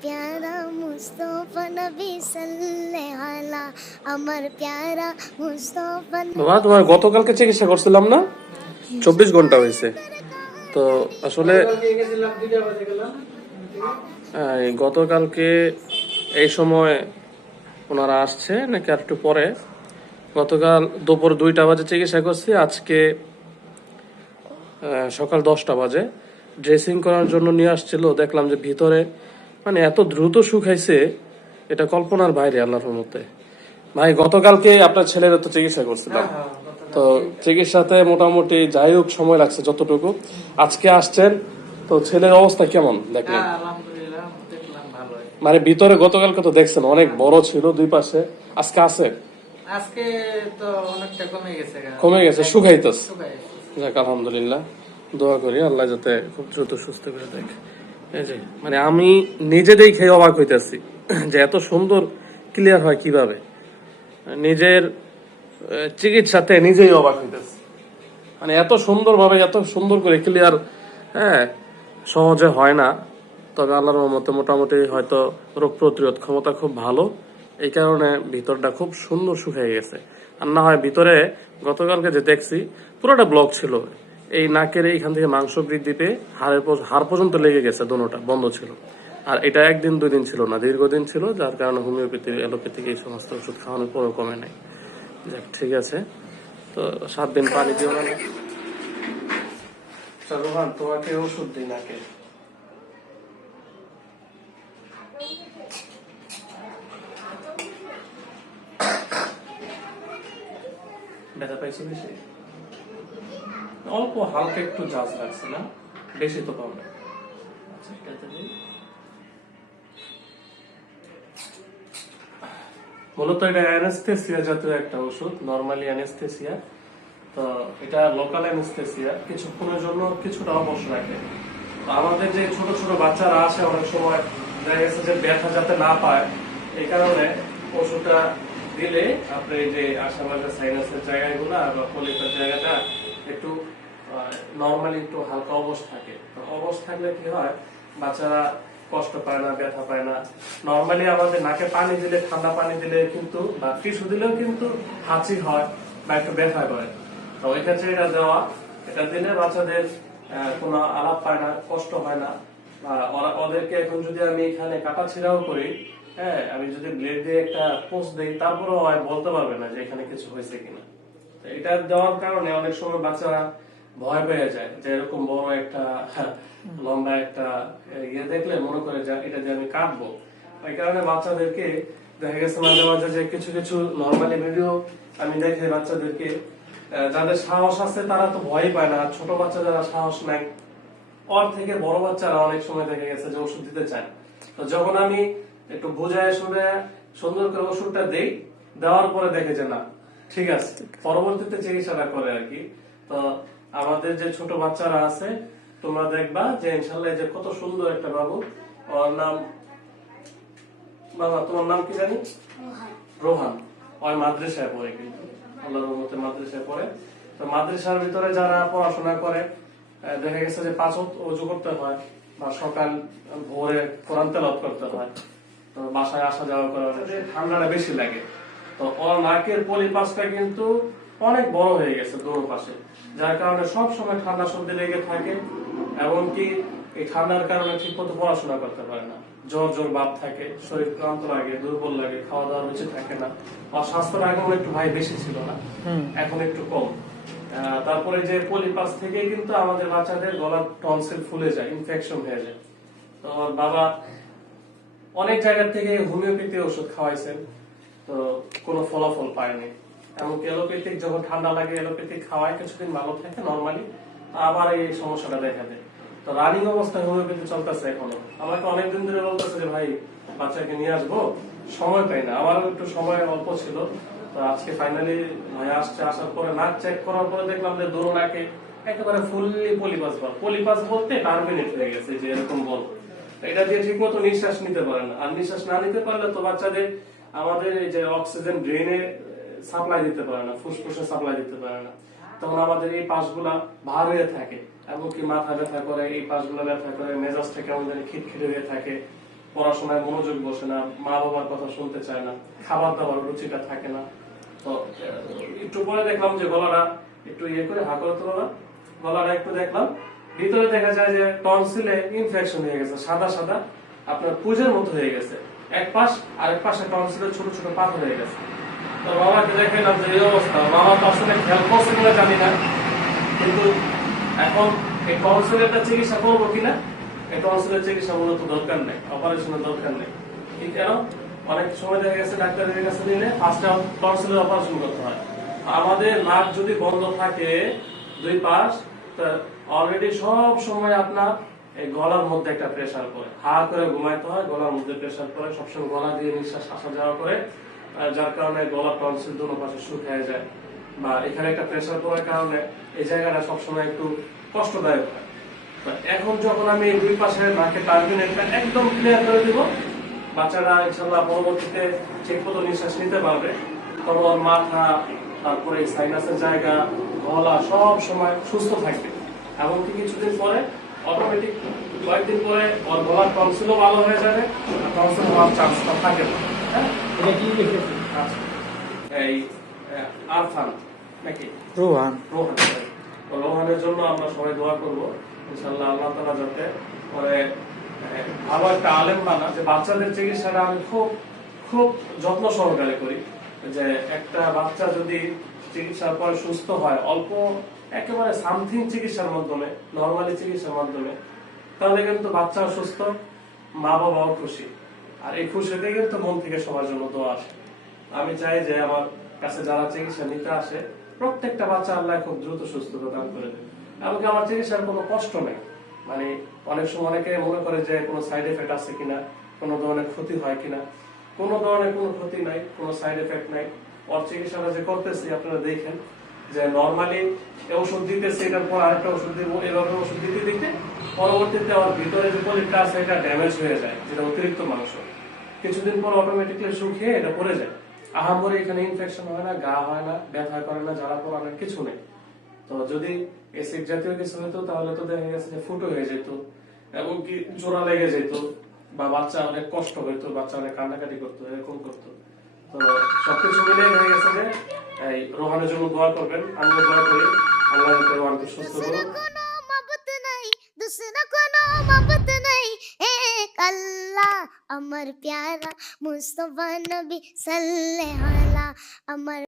प्यारा मुस्तफा नबी सल्लल्लाहु आला আমার প্যারা মুস্তফা। বাবা তোমার গতকালকে চিকিৎসা করছিলাম না, 24 ঘন্টা হয়েছে। তো আসলে গতকালকে এই সময় ওনারা আসছে নাকি আর একটু পরে, গতকাল দুপুর 2টা বাজে চিকিৎসা করছি, আজকে সকাল 10টা বাজে ড্রেসিং করার জন্য নিয়ে আসছিল। দেখলাম যে ভিতরে মানে এত দ্রুত শুকাইছে, এটা কল্পনার বাইরে আল্লাহর মতে। ভাই গতকালকে আপনার ছেলের তো চিকিৎসা করছিলাম, তো চিকিৎসাতে মোটামুটি যাই হোক সময় লাগছে যতটুকু। আজকে আসছেন তো ছেলের অবস্থা কেমন দেখলেন? মানে ভিতরে গতকালকে তো দেখছেন অনেক বড় ছিল দুই পাশে, আজকে আছে? আজকে তো অনেকটা কমে গেছে, শুকাইতেছে। যাক আলহামদুলিল্লাহ, দোয়া করি আল্লাহ যাতে খুব দ্রুত সুস্থ করে দেখে। এই যে মানে আমি নিজে দেখে অবাক হইতেছি যে এত সুন্দর ক্লিয়ার হয় কিভাবে, নিজের চিকিৎসাতে নিজেই অবাক হইতেছি। মানে এত সুন্দর ভাবে এত সুন্দর করে ক্লিয়ার, হ্যাঁ, সহজে হয় না। তবে আল্লাহর রহমতে মোটামুটি হয়তো রোগ প্রতিরোধ ক্ষমতা খুব ভালো, এই কারণে ভিতরটা খুব সুন্দর শুকিয়ে গেছে। আর না হয় ভিতরে গতকালকে যে দেখছি পুরোটা ব্লক ছিল, এই নাকের এইখান থেকে মাংস বৃদ্ধি পেয়ে হাড় পর্যন্ত লেগে গেছে, দোনোটা বন্ধ ছিল। আর এটা 1 দিন 2 দিন ছিল না, দীর্ঘদিন ছিল, যার কারণে হোমিওপ্যাথি অ্যালোপ্যাথিক এই সমস্ত ওষুধ খাওয়ানোর পরেও কমে নাই। যাক ঠিক আছে, তো 7 দিন পানি দিও না। রোহান তোমাকে ওষুধ দিই নাকে। ব্যথা পাইছো বেশি? অল্প হালকা একটু জাজ লাগছে না, বেশি তো পাও না। আচ্ছা এটাতে দিই। মূলত এটা অ্যানেস্থেসিয়া জাতীয় একটা ওষুধ, নরমালি অ্যানেস্থেসিয়া। তো এটা লোকাল অ্যানেস্থেসিয়া, কিছুক্ষণের জন্য কিছুটা অবশ রাখে। তো আমাদের যে ছোট ছোট বাচ্চারা আসে অনেক সময় দেখা গেছে যে ব্যথা যাতে না পায়, এই কারণে ওষুধটা দিলে আপনি এই যে আশেপাশে সাইনাসের জায়গাগুলো আর কলিকার জায়গাটা একটু নরমালি একটু হালকা অবশ থাকে। তো অবশ থাকলে কি হয়, বাচ্চারা কষ্ট পায় না, ব্যথা পায় না। নরমালি আমাদের নাকে পানি দিলে, ঠান্ডা পানি দিলে কিন্তু বা টিস্যু দিলেও কিন্তু হাঁচি হয় বা একটু ব্যথা করে। তো ওই ক্ষেত্রে এটা দেওয়া, এটা দিলে বাচ্চাদের কোনো আলাপ পায় না, কষ্ট হয় না। ওদেরকে এখন যদি আমি এখানে কাটা ছিঁড়াও করি, হ্যাঁ, আমি যদি ব্লেড দিয়ে একটা পোস্ট দিই, তারপরেও বলতে পারবে না যে এখানে কিছু হয়েছে কিনা। তো এটা দেওয়ার কারণে অনেক সময় বাচ্চারা ভয় পেয়ে যায় যে এরকম বড় একটা লম্বা একটা ইয়ে দেখলে মনে করে যে এটা দিয়ে আমি কাটবো। এই কারণে বাচ্চাদেরকে দেখা গেছে মাঝে মাঝে যে কিছু কিছু নরমালি ভিডিও আমি দেখি বাচ্চাদেরকে, যাদের সাহস আছে তারা তো ভয় পায় না, ছোট বাচ্চা যারা সাহস নাই, ওর থেকে বড় বাচ্চারা অনেক সময় দেখা গেছে যে ওষুধ দিতে চায়। তো যখন আমি একটু বুঝায় শুনে সুন্দর করে ওষুধটা দেই, দেওয়ার পরে দেখে যে না ঠিক আছে, পরবর্তীতে চিকিৎসাটা করে আর কি। তো আমাদের যে ছোট বাচ্চারা আছে, তোমরা দেখবা যে ইনশাল্লাহ যে কত সুন্দর একটা বাবু, ওর নাম, বাবা তোমার নাম কি জানি? রোহান। ওই মাদ্রাসায় পড়ে, কিন্তু আল্লাহর রহমতে মাদ্রাসায় পড়ে। তো মাদ্রাসার ভিতরে যারা পড়াশোনা করে দেখা গেছে যে 5 ওয়াক্ত ওযু করতে হয় বা সকাল ভোরে কোরআন তেলাওয়াত করতে হয়। তো বাসায় আসা যাওয়া করে ঠান্ডাটা বেশি লাগে। তো ওর নাকের পলিপাসটা কিন্তু অনেক বড় হয়ে গেছে দোনো পাশে, যার কারণে সব সময় ঠান্ডা সর্দি লেগে থাকে। এমনকি এই ঠান্ডার কারণে ঠিক মতো পড়াশোনা করতে পারে না, জ্বর জ্বর ভাব থাকে, শরীর ক্লান্ত লাগে, দুর্বল লাগে, খাওয়া দাওয়ার রুচি থাকে না। আর স্বাস্থ্যটা এখন একটু ভাই বেশি ছিল না, এখন একটু কম। তারপরে যে পলিপাস থেকে কিন্তু আমাদের বাচ্চাদের গলার টনসিল ফুলে যায়, ইনফেকশন হয়ে যায়। তো বাবা অনেক জায়গা থেকে হোমিওপ্যাথি ওষুধ খাওয়াইছেন, তো কোনো ফলাফল পায়নি। এমনকি এলোপ্যাথিক যখন ঠান্ডা লাগে এলোপ্যাথিক খাওয়ায়, কিছুদিন ভালো থাকে নরমালি, আবার এই সমস্যাটা দেখা দেয়। তো রানিং অবস্থায় হোমিওপ্যাথি চলতেছে এখনো। আমাকে অনেকদিন ধরে বলতেছে যে ভাই বাচ্চাকে নিয়ে আসবো, সময় পাই না, আমারও একটু সময় অল্প ছিল। তো আজকে ফাইনালি ভাই আসছে, আসার পরে নাক চেক করার পরে দেখলাম যে দোনো নাকে একেবারে ফুললি পলিপাস বল। পলিপাস বলতে টার্মিনেট হয়ে গেছে, যে এরকম বল। এটা দিয়ে ঠিক মতো নিঃশ্বাস নিতে পারে না, আর নিঃশ্বাস না নিতে পারলে তো বাচ্চাদের আমাদের এই যে অক্সিজেন ব্রেনে সাপ্লাই দিতে পারে না, ফুসফুসে সাপ্লাই দিতে পারে না। তখন আমাদের এই পাশগুলা ভার হয়ে থাকে, এমনকি মাথা ব্যথা করে, এই পাশগুলা ব্যথা করে, মেজাজটা কেমন জানি খিটখিটে হয়ে থাকে। পড়াশোনায় মনোযোগ বসে না, মা বাবার কথা শুনতে চায় না, খাবার দাবার রুচিটা থাকে না। তো একটু পরে দেখলাম যে গলাটা একটু ইয়ে করে হা করে তোলা, গলাটা একটু দেখলাম, ভিতরে দেখা যায় যে টনসিলে ইনফেকশন হয়ে গেছে, সাদা সাদা আপনার পুজের মতো হয়ে গেছে এক পাশ, আরেক পাশে টনসিলে ছোট ছোট পাথর হয়ে গেছে। তো বাবাকে দেখাইলাম যে এই অবস্থা, বাবা তো আসলে খেয়াল করছে কিনা জানি না, কিন্তু এখন এই টনসিলেরটা চিকিৎসা করবো কিনা, এই টনসিলের চিকিৎসা মূলত দরকার নেই, অপারেশনের দরকার নেই। কেন অনেক সময় দেখা গেছে ডাক্তারের কাছে নিলে ফার্স্টে টনসিলের অপারেশন করতে হয়। আমাদের নাক যদি বন্ধ থাকে দুই পাশ, অলরেডি সব সময় আপনার এই গলার মধ্যে একটা প্রেসার পড়ে, হা করে ঘুমাইতে হয়, গলার মধ্যে প্রেসার পড়ে, সবসময় গলা দিয়ে নিঃশ্বাস আসা যাওয়া করে, যার কারণে গলা টনসিল দুনো পাশে শুকিয়ে যায়, বা এখানে একটা প্রেসার পড়ার কারণে এই জায়গাটা সবসময় একটু কষ্টদায়ক হয়। এখন যখন আমি দুই পাশে নাকে টার্বিনেটটা একদম ক্লিয়ার করে দিব, বাচ্চারা ইনশাল্লাহ পরবর্তীতে ঠিক মতো নিঃশ্বাস নিতে পারবে, তখন মাথা, তারপরে সাইনাসের জায়গা, গলা সব সময় সুস্থ থাকবে। এমনকি কিছুদিন পরে অটোমেটিক কয়েকদিন পরে ওর গলার টনসিলও ভালো হয়ে যাবে, টনসিল হওয়ার চান্সটা থাকে না। হ্যাঁ, এটা কি লিখেছে? আচ্ছা, এই আরফান নাকি রোহান। রোহান, তো রোহানের জন্য আমরা সবাই দোয়া করবো, ইনশাল্লাহ আল্লাহ তাআলা যাতে পরে ভালো একটা আলেম বানা। যে বাচ্চাদের চিকিৎসাটা আমি খুব খুব যত্ন সহকারে করি, যে একটা বাচ্চা যদি চিকিৎসার পরে সুস্থ হয় অল্প একেবারে সামথিং চিকিৎসার মাধ্যমে, নর্মালি চিকিৎসার মাধ্যমে, তাহলে কিন্তু বাচ্চা সুস্থ, মা বাবাও খুশি, আর এই খুশিতে কিন্তু মন থেকে সবার জন্য দোয়া আসে। আমি চাই যে আমার কাছে যারা চিকিৎসা নিতে আসে প্রত্যেকটা বাচ্চা আল্লাহ খুব দ্রুত সুস্থতা দান করে দেবে। এমনকি আমার চিকিৎসার কোনো কষ্ট নেই, মানে অনেক সময় অনেকে মনে করে যে কোনো সাইড এফেক্ট আছে কিনা, কোনো ধরনের ক্ষতি হয় কিনা, কোনো ধরনের কোনো ক্ষতি নাই, কোনো সাইড এফেক্ট নাই। ওর চিকিৎসাটা যে করতেছি আপনারা দেখেন যে নর্মালি ওষুধ দিতেছে, এটার পর আরেকটা ওষুধ দিব, এভাবে ওষুধ দিতে দিতে পরবর্তীতে ওর ভিতরে যে কলিটা আছে এটা ড্যামেজ হয়ে যায়, যেটা অতিরিক্ত মাংস, কিছুদিন পর অটোমেটিকলি শুকিয়ে এটা পড়ে যায়। আহামরি এখানে ইনফেকশন হয় না, গা হয় না, ব্যথা করে না, জ্বালা পোড়া না, কিছু নেই। তো যদি এসিড জাতীয় কিছু হতো তাহলে তো দেখা গেছে যে ফুটো হয়ে যেত, এবং কি জোড়া লেগে যেত, বা বাচ্চা অনেক কষ্ট হইতো, বাচ্চা অনেক কান্নাকাটি করতো, এরকম করতো। তো সবকিছু মিলে হয়ে গেছে যে এই রোহানের জন্য দোয়া করবেন, আমিও দোয়া করি আল্লাহ যাতে রোহানকে সুস্থ दूसरा করুন। कोनो मबत नहीं, दूसरा कोनो मबत नहीं, एक अल्लाह अमर प्यारा मुस्तफा नबी सल्लल्लाहु अलैहि अमर